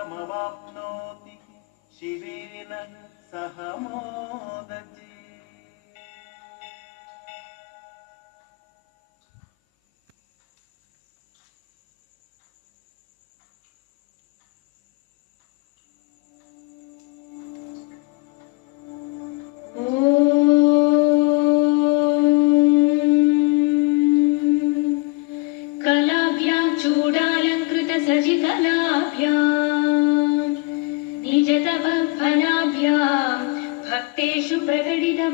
शिवलोकमवाप्नोति शिवेन सह मोदते। Oh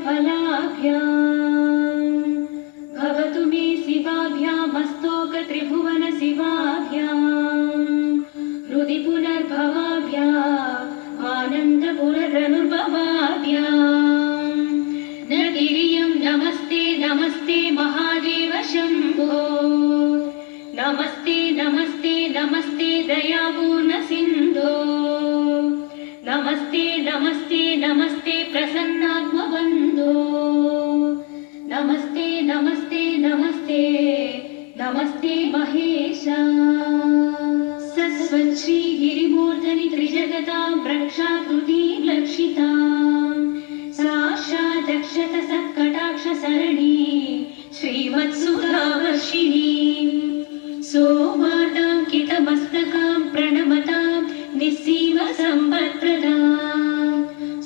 फलाभ्याम् भवतु मे शिवाभ्यामस्तोक त्रिभुवन शिवाभ्याम् हृदि पुनर्भवाभ्याम् आनन्दपुरधनुर्भवाभ्याम् न गिरियं नमस्ते नमस्ते महादेव शम्भो नमस्ते नमस्ते नमस्ते दयापूर्ण सिन्धो नमस्ते नमस्ते नमस्ते प्रसन्नात्मबन्धो नमस्ते नमस्ते नमस्ते नमस्ते महेशा सस्वच्छ्री गिरिमूर्धनि त्रिजगतां रक्षाकृतिं लक्षितां साक्षादक्षत सत्कटाक्ष सरणि श्रीमत्सुधावर्षिणी सोमार्तां कितमस्तकां प्रणमतां निस्सीम सम्पत्प्रदां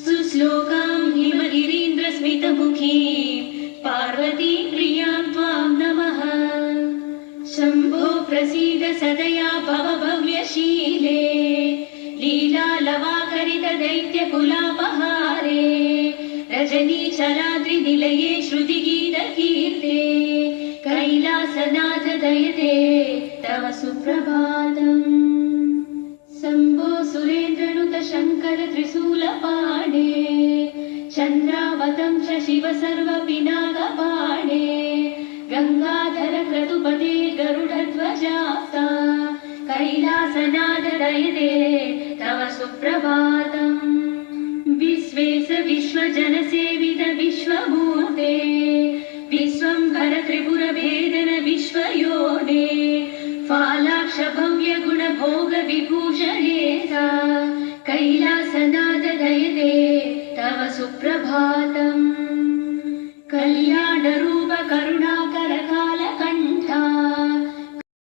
सुश्लोकां हिमगिरीन्द्रस्मितमुखीं पार्वती प्रियां त्वां नमः शम्भो प्रसीद सदया भव भव्यशीले लीलालवाकरित दैत्यकुलापहारे रजनीचलाद्रिनिलये श्रुतिगीतकीर्ते कैलासनाथ दयते तव सुप्रभातम् शम्भो सुरेन्द्रनुत शङ्कर त्रिशूलपाणे चन्द्रावतं च शिव सर्वपिनाकपाणे गङ्गाधर क्रतुपते गरुडध्वजास्ता कैलासनाथ दयते तव सुप्रभातम् विश्वेश विश्वजनसेवित विश्वमूर्ते विश्वम्भर त्रिपुरभेदन विश्वयोने फालाक्ष भव्य गुण भोग विभूषणेता